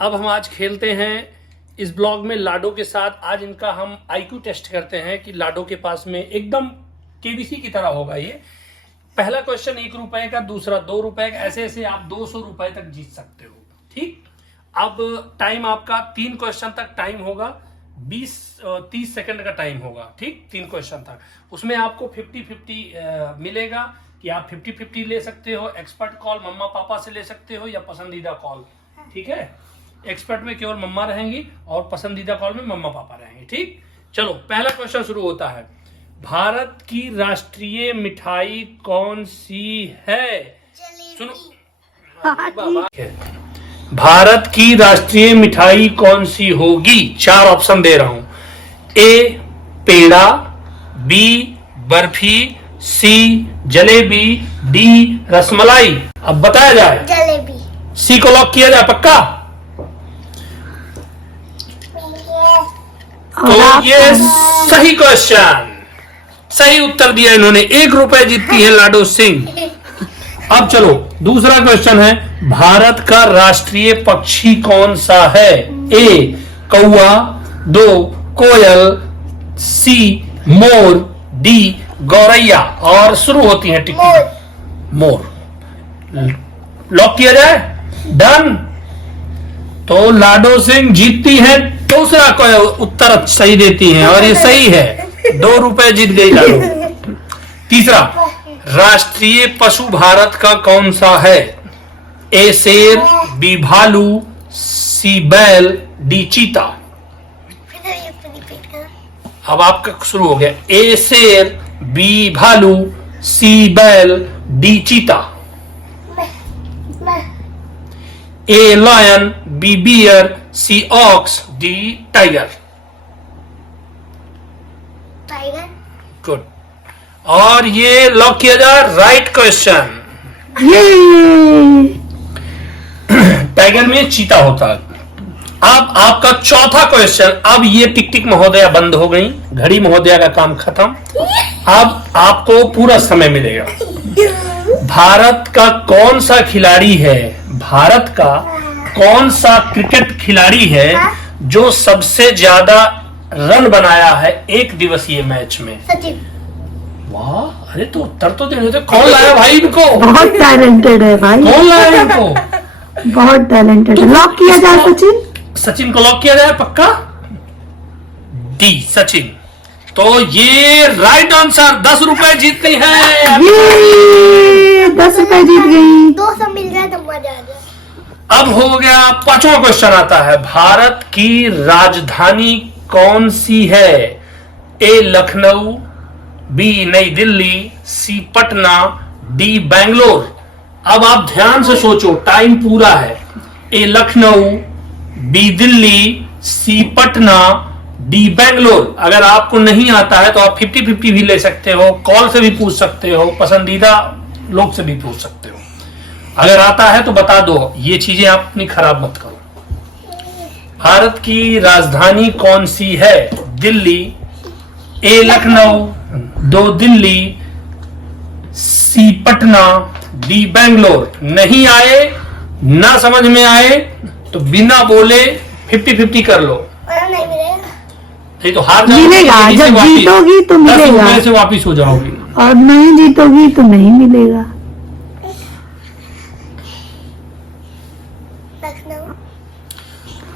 अब हम आज खेलते हैं इस ब्लॉग में लाडो के साथ। आज इनका हम आईक्यू टेस्ट करते हैं कि लाडो के पास में एकदम केबीसी की तरह होगा ये। पहला क्वेश्चन 1 रुपए का, दूसरा 2 रुपए का, ऐसे ऐसे आप 200 रुपए तक जीत सकते हो। ठीक, अब टाइम आपका 3 क्वेश्चन तक टाइम होगा, 30 सेकंड का टाइम होगा। ठीक, 3 क्वेश्चन तक। उसमें आपको 50-50 मिलेगा कि आप 50-50 ले सकते हो, एक्सपर्ट कॉल मम्मा पापा से ले सकते हो या पसंदीदा कॉल। ठीक है, एक्सपर्ट में केवल मम्मा रहेंगी और पसंदीदा कॉल में मम्मा पापा रहेंगे। ठीक, चलो पहला क्वेश्चन शुरू होता है। भारत की राष्ट्रीय मिठाई कौन सी है? सुनो, भारत की राष्ट्रीय मिठाई कौन सी होगी? 4 ऑप्शन दे रहा हूं। ए पेड़ा, बी बर्फी, सी जलेबी, डी रसमलाई। अब बताया जाए। जलेबी। सी को लॉक किया जाए पक्का? तो ये सही क्वेश्चन, सही उत्तर दिया इन्होंने। 1 रुपए जीतती है लाडो सिंह। अब चलो दूसरा क्वेश्चन है, भारत का राष्ट्रीय पक्षी कौन सा है? ए कौआ, 2 कोयल, सी मोर, डी गौरैया। और शुरू होती है टिक्की। मोर लॉक किया जाए? डन। तो लाडो सिंह जीतती है, दूसरा कोई उत्तर सही देती हैं और ये सही है। 2 रुपए जीत गई लाडो। तीसरा, राष्ट्रीय पशु भारत का कौन सा है? ए शेर, बी भालू, सी बैल, डी चीता। अब आपका शुरू हो गया। ए शेर, बी भालू, सी बैल, डी चीता। A lion, B bear, C ox, D tiger. Tiger. Good. और ये लॉक किया जाए। Right question. टाइगर में चीता होता है। अब आपका चौथा क्वेश्चन। अब ये टिक टिक महोदया बंद हो गई, घड़ी महोदया का काम खत्म। अब आपको पूरा समय मिलेगा। भारत का कौन सा खिलाड़ी है, भारत का कौन सा क्रिकेट खिलाड़ी है जो सबसे ज्यादा रन बनाया है 1 दिवसीय मैच में? सचिन। वाह, अरे तो उत्तर तो देने थे। कौन लाया भाई इनको? बहुत टैलेंटेड है भाई, कौन लाया इनको? बहुत टैलेंटेड है। लॉक किया जाए सचिन? सचिन को लॉक किया जाए पक्का? डी सचिन। तो ये राइट आंसर। 10 रुपए जीतती है। ये 10 रुपए जीत गई। 200 मिल जाए तो मजा आ जाए। अब हो गया 5वां क्वेश्चन आता है। भारत की राजधानी कौन सी है? ए लखनऊ, बी नई दिल्ली, सी पटना, डी बैंगलोर। अब आप ध्यान से सोचो, टाइम पूरा है। ए लखनऊ, बी दिल्ली, सी पटना, डी बैंगलोर। अगर आपको नहीं आता है तो आप 50-50 भी ले सकते हो, कॉल से भी पूछ सकते हो, पसंदीदा लोग से भी पूछ सकते हो। अगर आता है तो बता दो, ये चीजें आप अपनी खराब मत करो। भारत की राजधानी कौन सी है? दिल्ली, ए लखनऊ, 2 दिल्ली, सी पटना, डी बैंगलोर। नहीं आए, ना समझ में आए तो बिना बोले 50-50 कर लो। और नहीं मिलेगा। नहीं तो हार जाओगे। मिलेगा, जब जीतोगी तो मिलेगा। 10 रुपए से वापिस हो जाओगी। और नहीं जीतोगी तो नहीं मिलेगा। लखनऊ।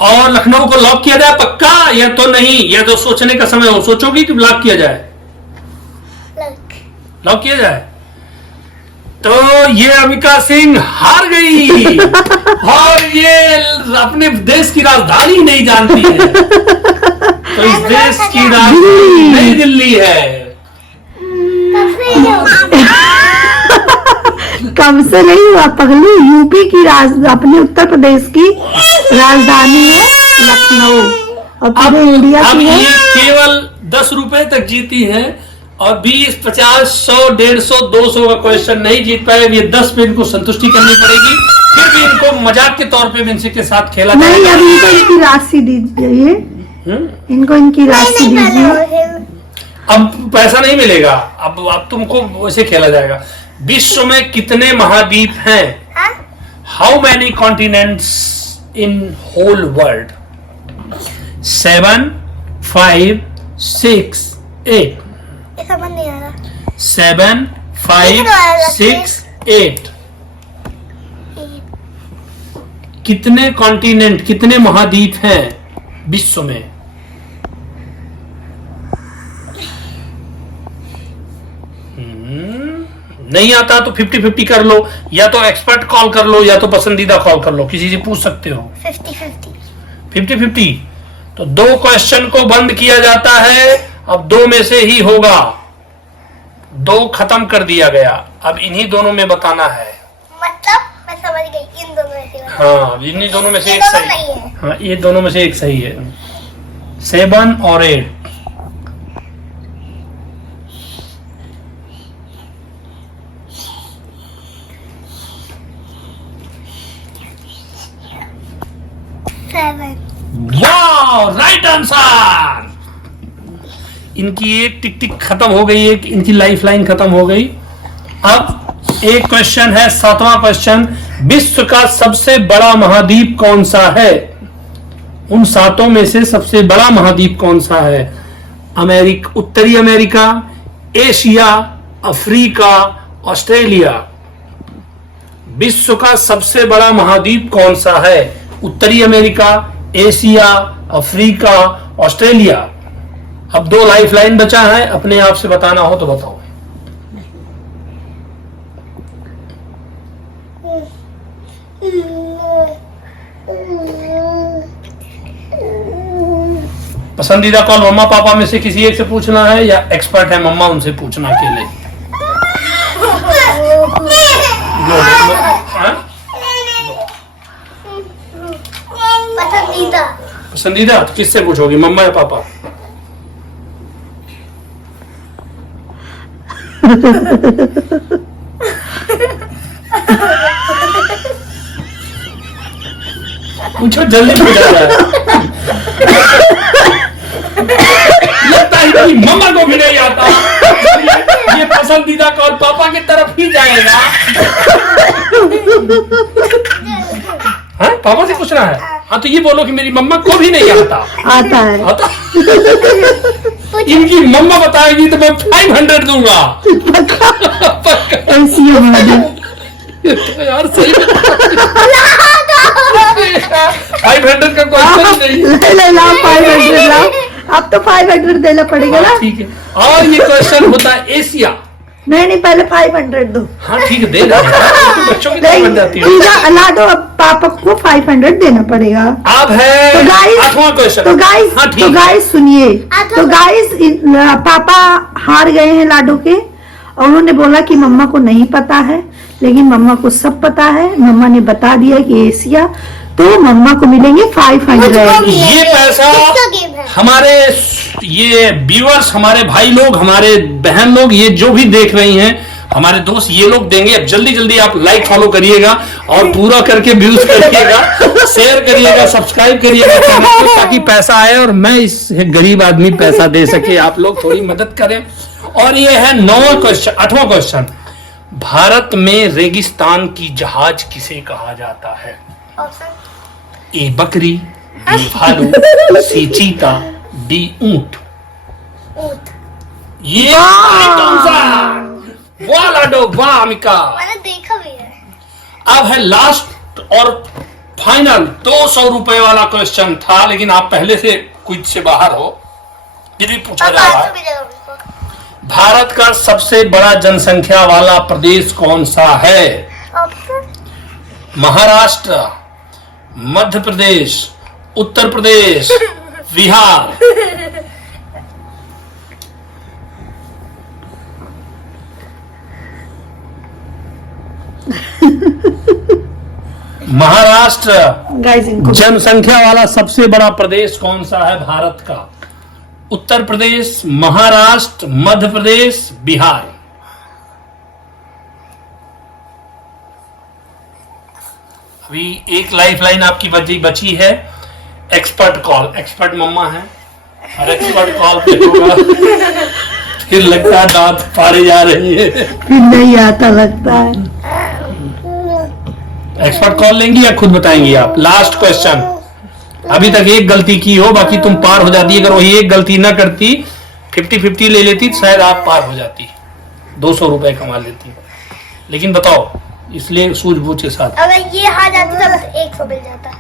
और लखनऊ को लॉक किया जाए पक्का या तो नहीं? या तो सोचने का समय हो, सोचोगी कि लॉक किया जाए? लॉक किया जाए। तो ये अमिका सिंह हार गई और ये अपने देश की राजधानी नहीं जानती है। तो इस देश की राजधानी नई दिल्ली है। कब से नहीं हुआ पगलू? यूपी की अपने उत्तर प्रदेश की राजधानी है लखनऊ और पूरे इंडिया अब की है। ये केवल 10 रुपए तक जीती है और 20, 50, 100, 150, 200 का क्वेश्चन नहीं जीत पाए। ये 10 पे इनको संतुष्टि करनी पड़ेगी। फिर भी इनको मजाक के तौर पे भी इनसे के साथ खेला नहीं, जाएगा। अभी इनको इनकी राशि दीजिए। इनको इनकी राशि दीजिए। अब पैसा नहीं मिलेगा। अब तुमको वैसे खेला जाएगा। विश्व में कितने महाद्वीप हैं? How many continents in whole world? 7, 5, 6, 8. ये समझ नहीं आ रहा। 7, 5, 6, 8. कितने कॉन्टिनेंट, कितने महाद्वीप हैं विश्व में? नहीं आता तो 50-50 कर लो, या तो एक्सपर्ट कॉल कर लो, या तो पसंदीदा कॉल कर लो, किसी से पूछ सकते हो। 50-50। 50-50। तो 2 क्वेश्चन को बंद किया जाता है, अब 2 में से ही होगा। 2 खत्म कर दिया गया, अब इन्हीं दोनों में बताना है। मतलब मैं समझ गई, इन दोनों में से हाँ, इन्हीं दोनों में से ये एक दोनों सही। नहीं है। हाँ, ये दोनों में से एक सही है। 7 और 8। वाह, राइट आंसर। इनकी एक टिक टिक खत्म हो गई, एक इनकी लाइफ लाइन खत्म हो गई। अब एक क्वेश्चन है, 7वां क्वेश्चन। विश्व का सबसे बड़ा महाद्वीप कौन सा है? उन 7 में से सबसे बड़ा महाद्वीप कौन सा है? उत्तरी अमेरिका, एशिया, अफ्रीका, ऑस्ट्रेलिया। विश्व का सबसे बड़ा महाद्वीप कौन सा है? उत्तरी अमेरिका, एशिया, अफ्रीका, ऑस्ट्रेलिया। अब 2 लाइफ लाइन बचा है, अपने आप से बताना हो तो बताओ। पसंदीदा कॉल मम्मा पापा में से किसी एक से पूछना है, या एक्सपर्ट है मम्मा उनसे पूछना अकेले? हाँ? पसंदीदा। पसंदीदा तो किससे पूछोगी, मम्मा या पापा? पूछो, जल्दी पूछा जाए। लगता है कि मम्मा को भी नहीं आता, ये पसंदीदा कॉल पापा की तरफ ही जाएगा। हाँ, पापा से पूछना है। हाँ, तो ये बोलो कि मेरी मम्मा को भी नहीं आता। आता है। आता? इनकी मम्मा बताएगी तो मैं 500 दूंगा। ऐसी है मैडम। यार सही 500 का क्वेश्चन नहीं। ले लाओ 500 लाओ, अब तो 500 देना पड़ेगा ना। ठीक है। और ये क्वेश्चन होता है एशिया। नहीं, पहले 500 दो। हाँ ठीक है, दे दो। तो बच्चों की तरह बन जाती है। ला दो, अब पापा को 500 देना पड़ेगा। अब है तो गाइस, 8वां क्वेश्चन। तो गाइस, हाँ ठीक तो गाइस सुनिए। तो गाइस, पापा हार गए हैं लाडो के, और उन्होंने बोला कि मम्मा को नहीं पता है, लेकिन मम्मा को सब पता है। मम्मा ने बता दिया कि एशिया, तो मम्मा को मिलेंगे 500। ये पैसा किसका गेम है? हमारे ये व्यूअर्स, हमारे भाई लोग, हमारे बहन लोग, ये जो भी देख रही हैं, हमारे दोस्त, ये लोग देंगे। अब जल्दी जल्दी आप लाइक फॉलो करिएगा और पूरा करके व्यूज करिएगा, शेयर करिएगा, सब्सक्राइब करिएगा चैनल को, ताकि पैसा आए और मैं इस गरीब आदमी पैसा दे सके। आप लोग थोड़ी मदद करें। और ये है 9वां क्वेश्चन, 8वां क्वेश्चन। भारत में रेगिस्तान की जहाज किसे कहा जाता है? ऑप्शन। ए बकरी, बी भालू, सी चीता, डी ऊंट। ऊंट। ये राइट आंसर। वाह लाडो, वाह अमिका। मैंने देखा भी है। अब है लास्ट और फाइनल 200 रुपए वाला क्वेश्चन था, लेकिन आप पहले से क्विज से बाहर हो, ये भी पूछा जा रहा है। भारत का सबसे बड़ा जनसंख्या वाला प्रदेश कौन सा है? ऑप्शन। महाराष्ट्र, मध्य प्रदेश, उत्तर प्रदेश, बिहार। महाराष्ट्र गाइस, इनको जनसंख्या वाला सबसे बड़ा प्रदेश कौन सा है भारत का? उत्तर प्रदेश, महाराष्ट्र, मध्य प्रदेश, बिहार। अभी एक लाइफ लाइन आपकी बची है। एक्सपर्ट कॉल, एक्सपर्ट मम्मा है और एक्सपर्ट कॉल पे होगा। फिर लगता है दांत फाड़े जा रही है। फिर नहीं आता लगता है। एक्सपर्ट कॉल लेंगी या खुद बताएंगी आप? Last question. अभी तक एक गलती की हो, बाकी तुम पार हो जाती। अगर वही एक गलती ना करती, 50-50 ले लेती, तो शायद आप पार हो जाती, 200 रुपए कमा लेती। लेकिन बताओ, इसलिए सूझबूझ के साथ। अगर ये हार जाती तब 100 मिल जाता।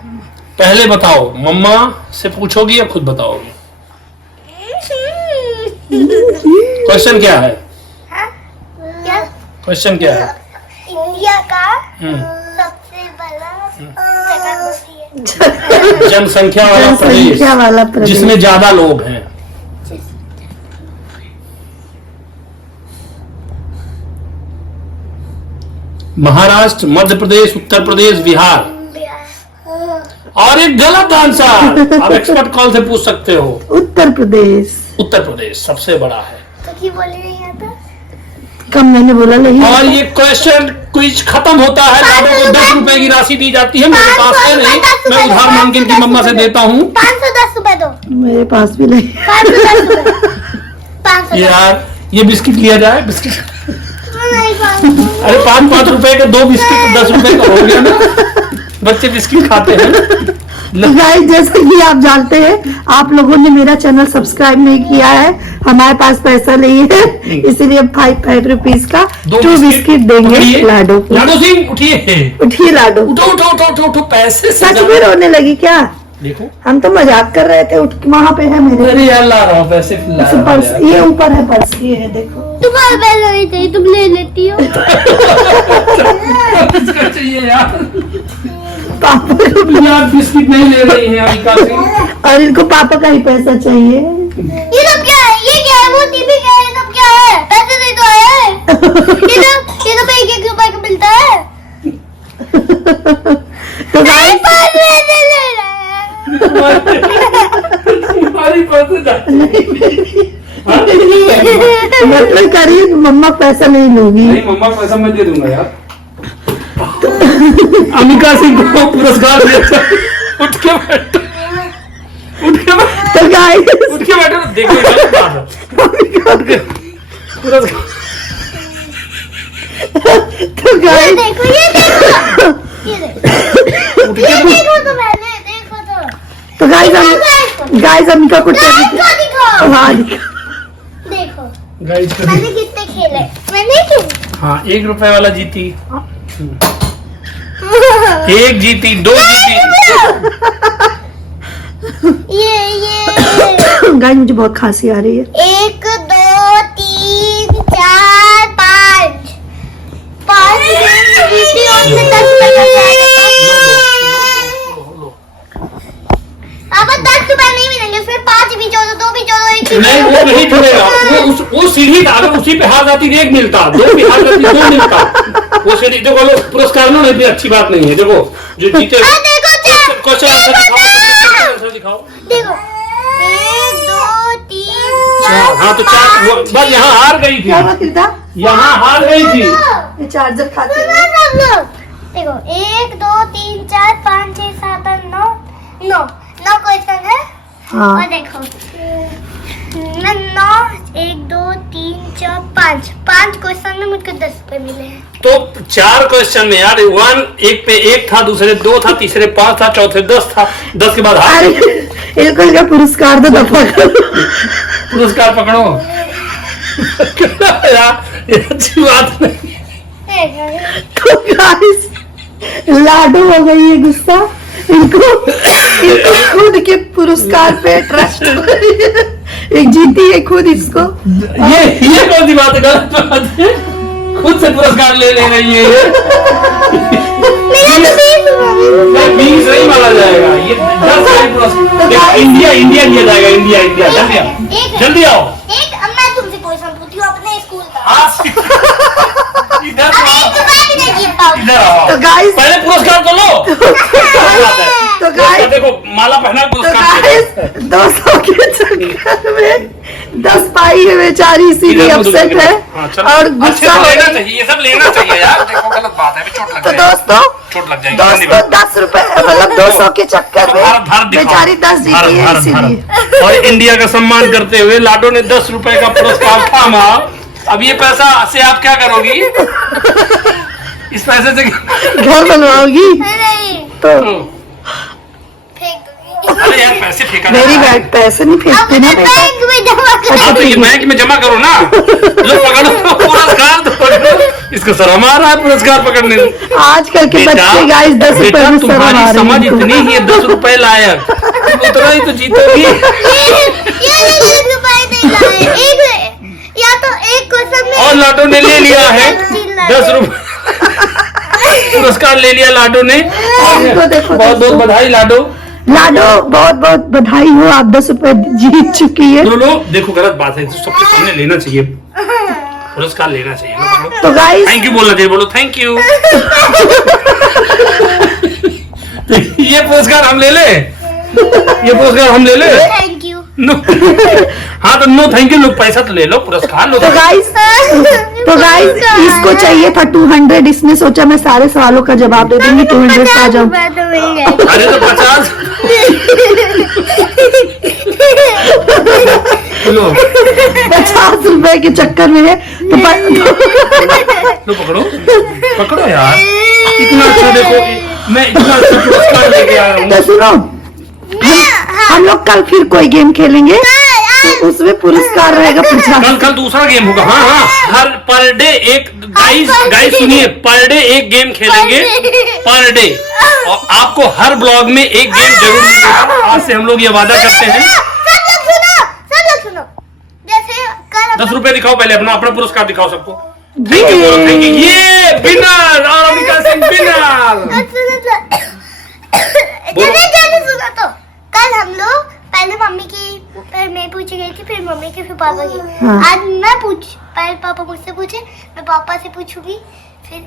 पहले बताओ, मम्मा से पूछोगी या खुद बताओगी? क्वेश्चन क्या है? हाँ? क्या? क्वेश्चन क्या है? इंडिया का सबसे बड़ा जगह होती है। जनसंख्या वाला प्रदेश, जनसंख्या वाला प्रदेश जिसमें ज्यादा लोग हैं। महाराष्ट्र, मध्य प्रदेश, उत्तर प्रदेश, बिहार। और एक गलत आंसर। आप एक्सपर्ट कॉल से पूछ सकते हो। उत्तर प्रदेश। उत्तर प्रदेश सबसे बड़ा है। तो क्यों बोले नहीं आता? कम मैंने बोला नहीं। और ये क्वेश्चन क्विज खत्म होता है। लाडो को 10 रुपए की राशि दी जाती है। मेरे पास है नहीं, मैं उधार मांग के इनकी मम्मा से देता हूँ। 510 रुपए दो। मेरे पास भी नहीं। 510 रुपए। 510। यार, ये बिस्किट लिया जाए? बिस्किट नहीं, 510। अरे 5-5 रुपए के 2 बिस्किट 10 रुपए का हो गया ना। बच्चे बिस्किट खाते हैं। गाइस, जैसे कि आप जानते हैं, आप लोगों ने मेरा चैनल सब्सक्राइब नहीं किया है। हमारे पास पैसा नहीं है, इसीलिए 5 रुपीज का 2 बिस्किट देंगे लाडो को। लाडो सिंह, उठिए उठिए लाडो। उठो उठो उठो उठो उठो। पैसे से सच में रोने लगी क्या? देखो, हम तो मजाक कर रहे थे। उठ वहाँ पे है मेरे अरे यार, ला रहा हूँ पैसे, ला रहा हूँ पर्स। यार। ये ऊपर है पर्स, ये है देखो। तुम्हारा पैसा नहीं चाहिए, तुम ले लेती हो। किसका चाहिए यार? पापा को। यार बिस्किट नहीं ले रही है अनिका सिंह। और इनको पापा का ही पैसा चाहिए। ये सब क्या है? ये क्या है? वो टीवी क्या है? ये सब क्या है? पैसे नहीं तो आए। ये तो 1-1 रुपए का मिलता है। तो गाइस, पाँच पैसे ले रहा है। तुम्हारी पैसे मतलब करीब मम्मा पैसा नहीं लूंगी। नहीं, मम्मा पैसा मैं दे दूंगा यार। अनिका सिंह को पुरस्कार देता। उठ के बैठो, उठ के बैठो, तो गाइस, उठ के बैठो। देखो, गलत बात है। उठ के पुरस्कार। तो गाइस, देखो, ये देखो, ये देखो, उठ ये के देखो तो पहले देखो तो। तो गाइस अमिका को देखो, दिखाओ। हाँ दिखा। देखो, गाइस कर मैंने कितने खेले? मैंने खेले। हाँ, 1 रुपए वाला जीती, 1 जीती, 2 जीती। ये गाइस, मुझे बहुत खांसी आ रही है। 1 2 3 4 5 5 जीती और से 10 रुपए कट जाएगा। अब 10 रुपए नहीं मिलेंगे, उसमें 5 भी जोड़ो, 2 भी जोड़ो, 1 भी नहीं, वो नहीं जुड़ेगा। वो सीढ़ी था। अगर उसी पे हाथ आती तो 1 मिलता, 2 पे हाथ आती 2 मिलता। वो सीढ़ी देखो, लो पुरस्कार लो, नहीं अच्छी बात नहीं है। देखो, जो जीते देखो क्वेश्चन आंसर दिखाओ। देखो 1 2 3 4। हाँ, तो 4 बस। यहाँ हार गई क्या थी, हुआ कृता? यहाँ हार गई थी। ये चार्जर खाते सुनो हैं। सब लोग, देखो 1 2 3 4 5 6 7 8 9 क्वेश्चन है। हाँ, और देखो 9 1 2 3 4 5 क्वेश्चन में मुझको 10 रुपए मिले हैं। तो 4 क्वेश्चन में यार, 1 पे 1 था, दूसरे 2 था, तीसरे 5 था, चौथे 10 था। 10 के बाद हार। अरे इनको इसका पुरस्कार दो दफा करो। पुरस्कार पकड़ो। यार, ये अच्छी बात नहीं। तो गाइस, लाडो हो गई है गुस्सा। इनको खुद के पुरस्कार पे ट्रस्ट हो गई है। एक जीती है खुद इसको। ये कौन सी बात है? गलत बात है। खुद से पुरस्कार ले रही है ये। नहीं, 20 नहीं माना जाएगा। ये 10 का ही पुरस्कार। देखो, इंडिया लिया जाएगा। इंडिया जल्दी आओ, जल्दी आओ। अब मैं तुमसे क्वेश्चन पूछती हूँ अपने स्कूल का। इधर अब 1 रुपए भी नहीं जीत पाऊंगी। इधर आओ। तो गाइस, पहले पुरस्कार तो लो। तो गाइस, देखो, माला पहना तो पुरस्कार। गाइस 200 के चक्कर में 10 पाई है बेचारी, इसीलिए अपसेट है और गुस्सा हो लेना रही है। चाहिए, ये सब लेना चाहिए यार। देखो, गलत बात है, चोट लग तो जाएगी। दोस्तों चोट लग जाएगी। 10 रुपए मतलब 200 के चक्कर में धर दिखाओ। बेचारी 10 जीती है, इसीलिए। और इंडिया का सम्मान करते हुए लाडो ने 10 रुपए का पुरस्कार थामा। अब ये पैसा से आप क्या करोगी? इस पैसे से घर बनवाओगी नहीं तो फेंक दूंगी। अरे यार पैसे फेंका मेरी बैग पैसे नहीं फेंकते ना अपने बेटा। बैंक में जमा कर। हाँ तो ये बैंक में जमा करो ना। लो पकड़ो पुरस्कार तो पकड़ो। इसको शर्म आ रहा है पुरस्कार पकड़ने में। आजकल के बच्चे गाइस 10 रुपए बेटा में शर्म आ तुम्हारी समझ रही है। इतनी ही है 10 रुपए लायक, उतना ही तो जीतोगी। ये 10 रुपए नहीं लाए। एक या तो एक क्वेश्चन में और लाडो ने ले लिया है 10 रुपए पुरस्कार ले लिया लाडो ने। देखो देखो बहुत बहुत बधाई लाडो। लाडो बहुत बहुत बधाई हो, आप 10 रुपए जीत चुकी है। लो देखो गलत बात है, सबके सामने लेना चाहिए, पुरस्कार लेना चाहिए। तो गाइस थैंक यू बोलना चाहिए, बोलो थैंक यू। ये पुरस्कार हम ले ले, ये पुरस्कार हम ले ले। Thank you. नो हाँ तो नो थैंक यू, लोग पैसा तो ले लो, पुरस्कार लो। तो गाइस इसको चाहिए था 200, इसने सोचा मैं सारे सवालों का जवाब दे दूंगी, 200 आ जाऊं। तो मिल जाए। अरे तो 50 लो 50 रुपए के चक्कर में है तो लो पकड़ो पकड़ो यार, इतना अच्छा देखो, मैं इतना अच्छा पुरस्कार लेके आया हूँ। तो सुनो, हम लोग कल फिर कोई गेम खेलेंगे तो उसमें पुरस्कार रहेगा 50। कल दूसरा गेम होगा। हाँ हाँ, हर पर डे एक, गाइस सुनिए, पर डे एक गेम खेलेंगे पर डे, और आपको हर ब्लॉग में एक गेम जरूर मिलेगा। आज से हम लोग ये वादा करते हैं। सब लोग सुनो। जैसे कल 10 रुपए दिखाओ, पहले अपना अपना पुरस्कार दिखाओ सबको। ये थैंक यू, ये विनर और अमिका सिंह विनर। जल्दी सुनो। तो कल हम लोग पहले मम्मी की, फिर मैं पूछी गई थी, फिर मम्मी की, फिर पापा की। हाँ। आज मैं पहले पापा मुझसे पूछे, मैं पापा से पूछूंगी, फिर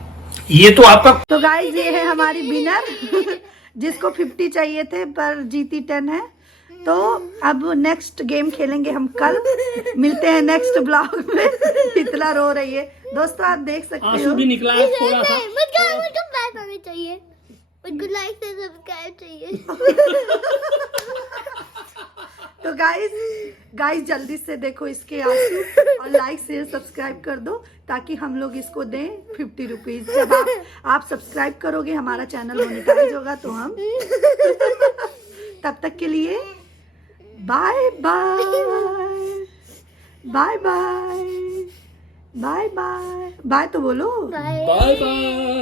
ये तो आपका। तो गाइस ये है हमारी विनर जिसको 50 चाहिए थे पर जीती 10 है। तो अब नेक्स्ट गेम खेलेंगे हम कल, मिलते हैं नेक्स्ट ब्लॉग में। इतना रो रही है दोस्तों, आप देख सकते आंसू हो। भी निकला है थोड़ा सा। मुझको पैसा नहीं चाहिए, मुझको लाइक से सब्सक्राइब चाहिए। तो गाइस जल्दी से देखो इसके आंसू और लाइक शेयर सब्सक्राइब कर दो ताकि हम लोग इसको दें 50 रुपीज। जब आप सब्सक्राइब करोगे हमारा चैनल मोनेटाइज होगा तो हम तब तक के लिए bye bye bye bye bye bye bye तो बोलो बाय। Bye bye.